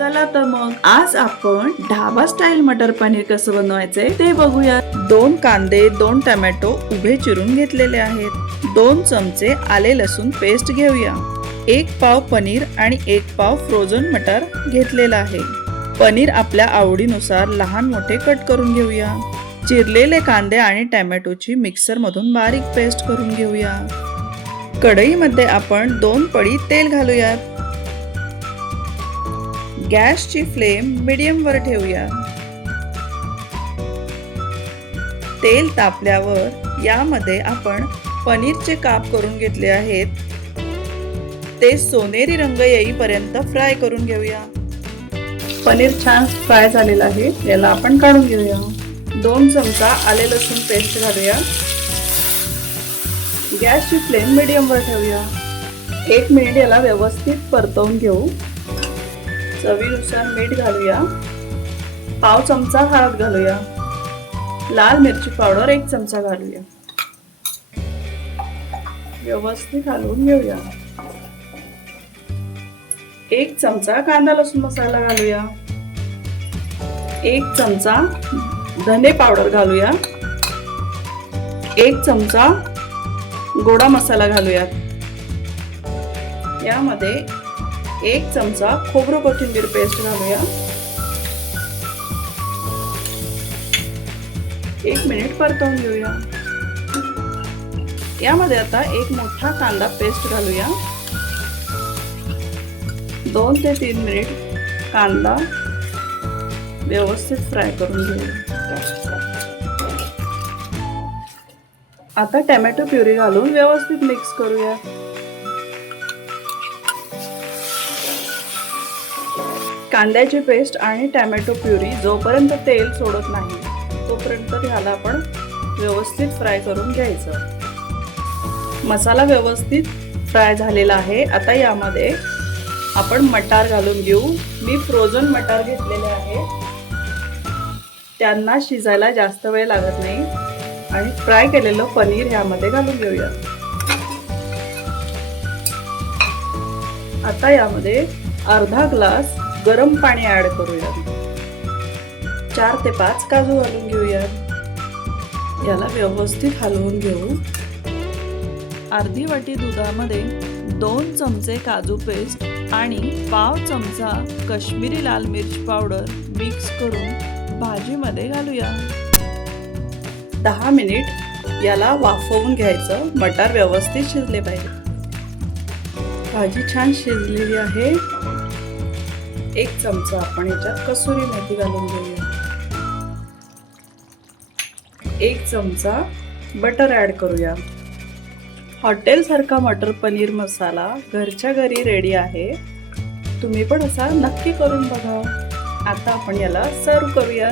चला तर मग आज आपण ढाबा स्टाईल मटर पनीर कसं बनवायचंय ते बघूया दोन कांदे दोन टमॅटो उभे चिरून घेतलेले आहेत. दोन चमचे आले लसूण पेस्ट घेऊया. एक पाव पनीर आणि एक पाव फ्रोझन मटर घेतलेला आहे. पनीर आपल्या आवडीनुसार लहान मोठे कट करून घेऊया. चिरलेले कांदे आणि टॅमॅटोची मिक्सर मधून बारीक पेस्ट करून घेऊया. कढईमध्ये आपण दोन पडी तेल घालूयात. गॅसची फ्लेम मिडियमवर ठेवूया. तेल तापल्यावर यामध्ये आपण पनीरचे काप करून घेतले आहेत. ते सोनेरी रंग येईपर्यंत फ्राय करून घेऊया. पनीर छान फ्राय झालेलं आहे याला आपण काढून घेऊया. दोन चमचा आले लसूण पेस्ट घालूया. गॅसची फ्लेम मिडियमवर ठेवूया. एक मिनिट याला व्यवस्थित परतवून घेऊ. चवीनुसार मीठ घालूया. पाव चमचा हळद घालूया. लाल मिरची पावडर एक चमचा घालूया. व्यवस्थित घालून घेऊया. एक चमचा कांदा लसूण मसाला घालूया. एक चमचा धने पावडर घालूया. एक चमचा गोडा मसाला घालूयात. यामध्ये एक चमचा खोबरं कोथिंबीर पेस्ट घालूया. एक मिनिट परतवून घेऊया. यामध्ये आता एक मोठा कांदा पेस्ट घालूया. दोन ते तीन मिनिट कांदा व्यवस्थित फ्राय करून घेऊया. आता टॅमॅटो प्युरी घालून व्यवस्थित मिक्स करूया. कांद्याची पेस्ट आणि टॅमॅटो प्युरी जोपर्यंत तेल सोडत नाही तोपर्यंत ह्याला आपण व्यवस्थित फ्राय करून घ्यायचं. मसाला व्यवस्थित फ्राय झालेला आहे. आता यामध्ये आपण मटार घालून घेऊ. मी फ्रोझन मटार घेतलेले आहे. त्यांना शिजायला जास्त वेळ लागत नाही. आणि फ्राय केलेलं पनीर ह्यामध्ये घालून घेऊया. आता यामध्ये अर्धा ग्लास गरम पाणी ऍड करूया. चार ते पाच काजू घालून घेऊया. याला व्यवस्थित हलवून घेऊ. अर्धी वाटी दुधामध्ये दोन चमचे काजू पेस्ट आणि पाव चमचा कश्मीरी लाल मिर्च पावडर मिक्स करून भाजीमध्ये घालूया. दहा मिनिट याला वाफवून घ्यायचं. मटार व्यवस्थित शिजले पाहिजे. भाजी छान शिजलेली आहे. एक चमचा आपण याच्यात कसुरी मेथी घालून घेऊया. एक चमचा बटर ॲड करूया. हॉटेलसारखा मटर पनीर मसाला घरच्या घरी रेडी आहे. तुम्ही पण असा नक्की करून बघा. आता आपण याला सर्व करूया